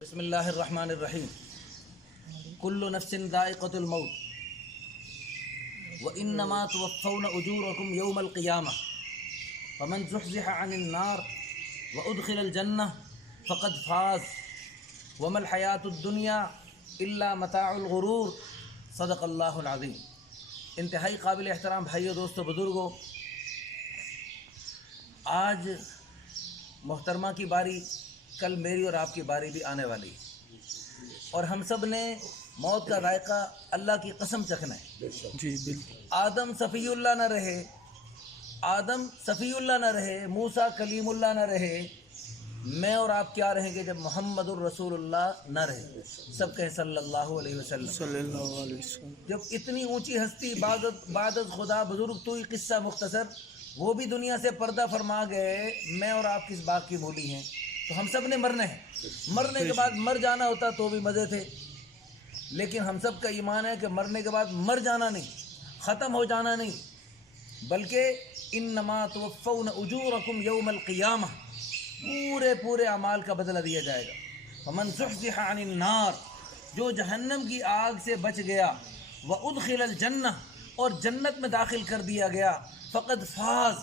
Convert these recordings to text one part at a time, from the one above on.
بسم اللہ الرحمن الرحیم کل نفس ذائقۃ الموت وانما توفون اجورکم یوم القیامہ فمن زحزح عن النار وادخل الجنہ فقد فاز وما الحیاۃ الدنیا الا متاع الغرور صدق اللہ العظیم۔ انتہائی قابل احترام بھائیو، دوستو، بزرگوں، آج محترمہ کی باری، کل میری اور آپ کی باری بھی آنے والی ہے، اور ہم سب نے موت کا ذائقہ اللہ کی قسم چکھنا ہے۔ جی بالکل۔ آدم صفی اللہ نہ رہے، موسیٰ کلیم اللہ نہ رہے، میں اور آپ کیا رہیں گے جب محمد الرسول اللہ نہ رہے؟ سب کہیں صلی اللہ علیہ وسلم۔ صلی اللہ علیہ وسلم۔ جب اتنی اونچی ہستی بعد از خدا بزرگ تو ہی قصہ مختصر، وہ بھی دنیا سے پردہ فرما گئے، میں اور آپ کس بات کی بھولی ہیں؟ تو ہم سب نے مرنا ہے، مرنے کے بعد مر جانا ہوتا تو بھی مزے تھے، لیکن ہم سب کا ایمان ہے کہ مرنے کے بعد مر جانا نہیں، ختم ہو جانا نہیں، بلکہ انما توفون اجورکم یوم القیامہ، پورے اعمال کا بدلہ دیا جائے گا۔ فمن زحزح عن النار، جو جہنم کی آگ سے بچ گیا، وادخل الجنہ، اور جنت میں داخل کر دیا گیا، فقد فاز،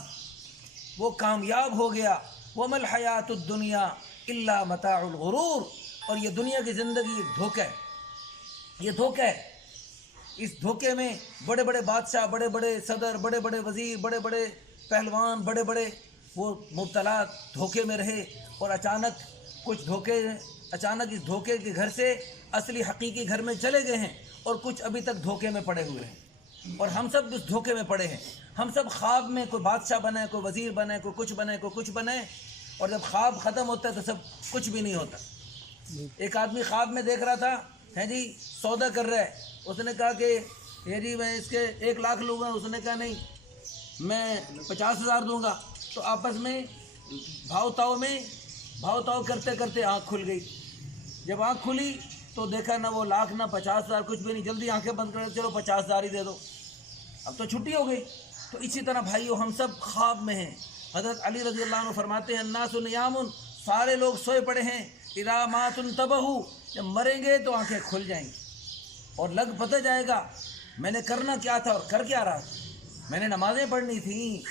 وہ کامیاب ہو گیا۔ وما الحیات الدنیا الا متاع الغرور، اور یہ دنیا کی زندگی ایک دھوکہ ہے، یہ دھوکہ ہے۔ اس دھوکے میں بڑے بڑے بادشاہ، بڑے بڑے صدر، بڑے بڑے وزیر، بڑے بڑے پہلوان، بڑے بڑے وہ مبتلا دھوکے میں رہے، اور اچانک اس دھوکے کے گھر سے اصلی حقیقی گھر میں چلے گئے ہیں، اور کچھ ابھی تک دھوکے میں پڑے ہوئے ہیں، اور ہم سب اس دھوکے میں پڑے ہیں۔ ہم سب خواب میں کوئی بادشاہ بنے، کوئی وزیر بنے، کوئی کچھ بنے، اور جب خواب ختم ہوتا ہے تو سب کچھ بھی نہیں ہوتا۔ ایک آدمی خواب میں دیکھ رہا تھا، ہے جی سودا کر رہا ہے، اس نے کہا کہ یہ جی میں اس کے 1 لاکھ لوں گا، اس نے کہا نہیں میں 50,000 دوں گا، تو آپس میں بھاؤ تاؤ کرتے کرتے آنکھ کھل گئی۔ جب آنکھ کھلی تو دیکھا نہ وہ لاکھ نہ 50,000، کچھ بھی نہیں، جلدی آنکھیں بند کر، چلو 50,000 ہی دے دو، اب تو چھٹی ہو گئی۔ تو اسی طرح بھائیو، ہم سب خواب میں ہیں۔ حضرت علی رضی اللہ عنہ فرماتے ہیں الناس نیام، سارے لوگ سوئے پڑے ہیں، اذا مات انتبہوا، جب مریں گے تو آنکھیں کھل جائیں گی، اور لگ پتہ جائے گا میں نے کرنا کیا تھا اور کر کیا رہا تھا۔ میں نے نمازیں پڑھنی تھیں،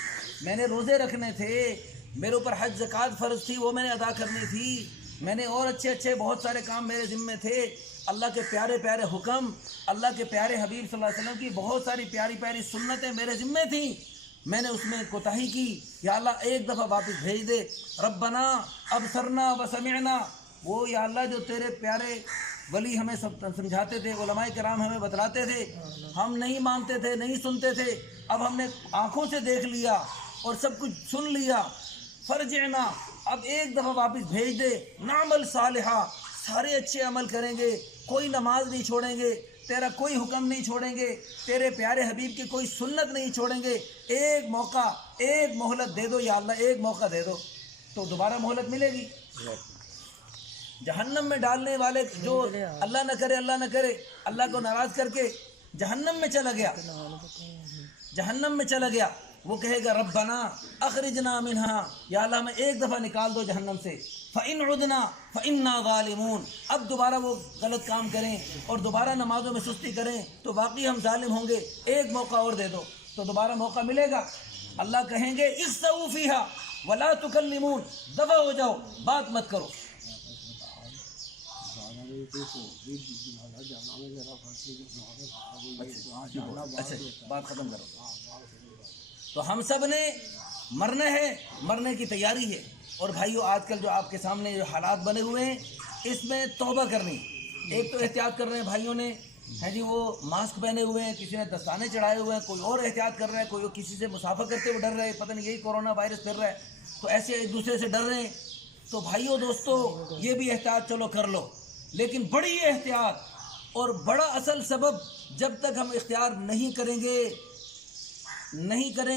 میں نے روزے رکھنے تھے، میرے اوپر حج زکوٰۃ فرض تھی، وہ میں نے ادا کرنی تھی، میں نے اور اچھے بہت سارے کام میرے ذمے تھے، اللہ کے پیارے حکم، اللہ کے پیارے حبیب صلی اللہ علیہ وسلم کی بہت ساری پیاری سنتیں میرے ذمے تھیں، میں نے اس میں کوتاہی کی، یا اللہ ایک دفعہ واپس بھیج دے۔ ربنا ابصرنا وسمعنا، وہ یا اللہ جو تیرے پیارے ولی ہمیں سب سمجھاتے تھے، علماء کرام ہمیں بتلاتے تھے، ہم نہیں مانتے تھے، نہیں سنتے تھے، اب ہم نے آنکھوں سے دیکھ لیا اور سب کچھ سن لیا، فرجعنا، اب ایک دفعہ واپس بھیج دے، نعمل صالحہ، سارے اچھے عمل کریں گے، کوئی نماز نہیں چھوڑیں گے، تیرا کوئی حکم نہیں چھوڑیں گے، تیرے پیارے حبیب کی کوئی سنت نہیں چھوڑیں گے، ایک موقع، ایک مہلت دے دو یا اللہ، ایک موقع دے دو۔ تو دوبارہ مہلت ملے گی۔ جہنم میں ڈالنے والے جو اللہ نہ کرے اللہ کو ناراض کر کے جہنم میں چلا گیا، وہ کہے گا ربنا اخرجنا منہا، یا اللہ ہمیں ایک دفعہ نکال دو جہنم سے، فإن عدنا فإنا ظالمون، اب دوبارہ وہ غلط کام کریں اور دوبارہ نمازوں میں سستی کریں تو واقعی ہم ظالم ہوں گے، ایک موقع اور دے دو، تو دوبارہ موقع ملے گا۔ اللہ کہیں گے اخسؤوا فیہا ولا تکلمون، دفع ہو جاؤ، بات مت کرو۔ اچھا بات ختم کرو۔ تو ہم سب نے مرنا ہے، مرنے کی تیاری ہے، اور بھائیو آج کل جو آپ کے سامنے جو حالات بنے ہوئے ہیں، اس میں توبہ کرنی۔ ایک تو احتیاط کر رہے ہیں بھائیوں نے، ہے جی وہ ماسک پہنے ہوئے ہیں، کسی نے دستانے چڑھائے ہوئے ہیں، کوئی اور احتیاط کر رہا ہے، کوئی کسی سے مسافر کرتے ہوئے ڈر رہے ہیں، پتہ نہیں یہی کورونا وائرس پھر رہا ہے، تو ایسے ایک دوسرے سے ڈر رہے ہیں۔ تو بھائیو دوستو، یہ بھی احتیاط چلو کر لو، لیکن بڑی احتیاط اور بڑا اصل سبب جب تک ہم اختیار نہیں کریں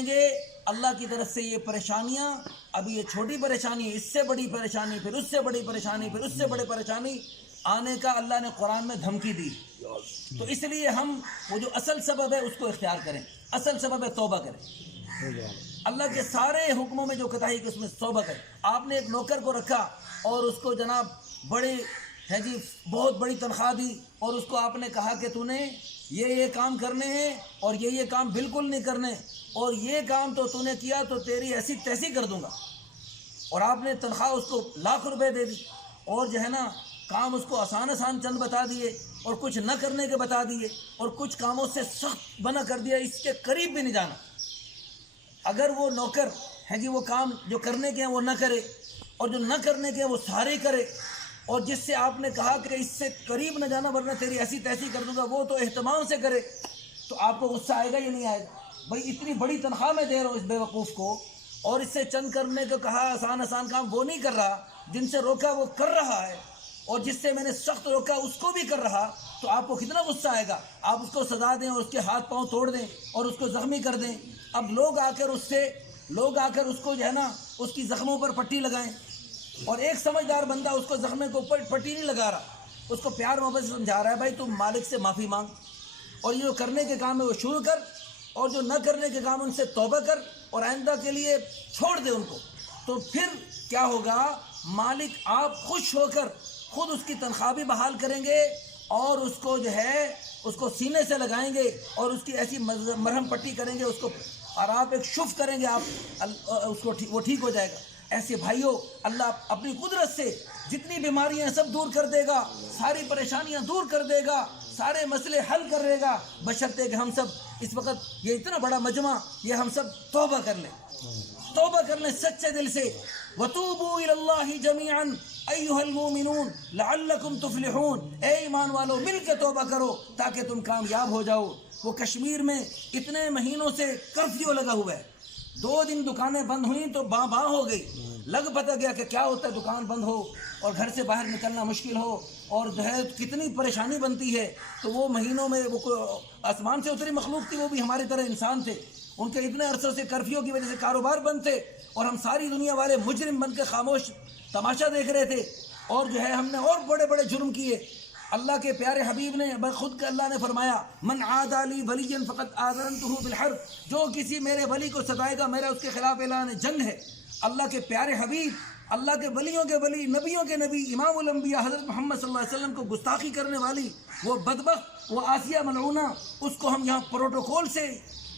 گے اللہ کی طرف سے یہ پریشانیاں، ابھی یہ چھوٹی پریشانی ہے، اس سے بڑی پریشانی، پھر اس سے بڑی پریشانی، پھر اس سے بڑی پریشانی آنے کا اللہ نے قرآن میں دھمکی دی۔ تو اس لیے ہم وہ جو اصل سبب ہے اس کو اختیار کریں، اصل سبب ہے توبہ کریں، اللہ کے سارے حکموں میں جو کوتاہی کی اس میں توبہ کریں۔ آپ نے ایک نوکر کو رکھا اور اس کو جناب بڑے ہے جی بہت بڑی تنخواہ دی اور اس کو آپ نے کہا کہ تو نے یہ کام کرنے ہیں اور یہ کام بالکل نہیں کرنے، اور یہ کام تو نے کیا تو تیری ایسی تیسی کر دوں گا، اور آپ نے تنخواہ اس کو لاکھ روپے دے دی، اور جو ہے نا کام اس کو آسان چند بتا دیے اور کچھ نہ کرنے کے بتا دیے، اور کچھ کاموں سے سخت بنا کر دیا، اس کے قریب بھی نہیں جانا۔ اگر وہ نوکر ہے جی وہ کام جو کرنے کے ہیں وہ نہ کرے، اور جو نہ کرنے کے ہیں وہ سارے کرے، اور جس سے آپ نے کہا کہ اس سے قریب نہ جانا ورنہ تیری ایسی تیسی کر دوں گا، وہ تو اہتمام سے کرے، تو آپ کو غصہ آئے گا یا نہیں آئے گا؟ بھائی اتنی بڑی تنخواہ میں دے رہا ہوں اس بے وقوف کو، اور اس سے چند کرنے کو کہا آسان کام وہ نہیں کر رہا، جن سے روکا وہ کر رہا ہے، اور جس سے میں نے سخت روکا اس کو بھی کر رہا، تو آپ کو کتنا غصہ آئے گا؟ آپ اس کو سزا دیں اور اس کے ہاتھ پاؤں توڑ دیں اور اس کو زخمی کر دیں۔ اب لوگ آ کر اس کو جو ہے نا اس کی زخموں پر پٹی لگائیں، اور ایک سمجھدار بندہ اس کو زخمے کو پٹی نہیں لگا رہا، اس کو پیار محبت سے سمجھا رہا ہے بھائی تم مالک سے معافی مانگ، اور یہ جو کرنے کے کام ہے وہ شروع کر، اور جو نہ کرنے کے کام ان سے توبہ کر، اور آئندہ کے لیے چھوڑ دے ان کو۔ تو پھر کیا ہوگا؟ مالک آپ خوش ہو کر خود اس کی تنخواہ بھی بحال کریں گے، اور اس کو جو ہے اس کو سینے سے لگائیں گے اور اس کی ایسی مرہم پٹی کریں گے اس کو، اور آپ ایک شف کریں گے، آپ اس کو وہ ٹھیک ہو جائے گا۔ ایسے بھائیوں اللہ اپنی قدرت سے جتنی بیماریاں ہیں سب دور کر دے گا، ساری پریشانیاں دور کر دے گا، سارے مسئلے حل کر دے گا، بشرطے کہ ہم سب اس وقت یہ اتنا بڑا مجمع یہ ہم سب توبہ کر لیں سچے دل سے۔ وَتُوبُوا إِلَى اللَّهِ جَمِيعًا أَيُّهَا الْمُؤْمِنُونَ لَعَلَّكُمْ تُفْلِحُونَ، اے ایمان والو مل کے توبہ کرو تاکہ تم کامیاب ہو جاؤ۔ وہ کشمیر میں اتنے مہینوں سے کرفیو لگا ہوا ہے، 2 دن دکانیں بند ہوئیں تو باں ہو گئی، لگ پتہ گیا کہ کیا ہوتا ہے دکان بند ہو اور گھر سے باہر نکلنا مشکل ہو، اور جو ہے کتنی پریشانی بنتی ہے۔ تو وہ مہینوں میں وہ آسمان سے اتری مخلوق تھی، وہ بھی ہماری طرح انسان تھے، ان کے اتنے عرصوں سے کرفیو کی وجہ سے کاروبار بند تھے، اور ہم ساری دنیا والے مجرم بن کے خاموش تماشا دیکھ رہے تھے، اور جو ہے ہم نے اور بڑے بڑے جرم کیے۔ اللہ کے پیارے حبیب نے خود اللہ نے فرمایا من عادی لی ولی فقد آذنتہ بالحرب، جو کسی میرے ولی کو ستائے گا میرا اس کے خلاف اعلان جنگ ہے۔ اللہ کے پیارے حبیب، اللہ کے ولیوں کے ولی، نبیوں کے نبی، امام الانبیاء حضرت محمد صلی اللہ علیہ وسلم کو گستاخی کرنے والی وہ بدبخت، وہ آسیہ ملعونہ، اس کو ہم یہاں پروٹوکول سے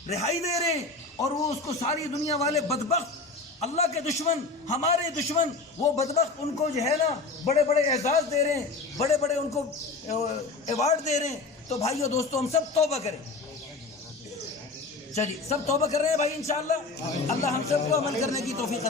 رہائی دے رہے ہیں، اور وہ اس کو ساری دنیا والے بدبخت، اللہ کے دشمن، ہمارے دشمن، وہ بدبخت ان کو جو ہے نا بڑے بڑے اعزاز دے رہے ہیں، بڑے بڑے ان کو ایوارڈ دے رہے ہیں۔ تو بھائیو دوستو ہم سب توبہ کریں، چلیے سب توبہ کر رہے ہیں بھائی انشاءاللہ، اللہ ہم سب کو عمل کرنے کی توفیق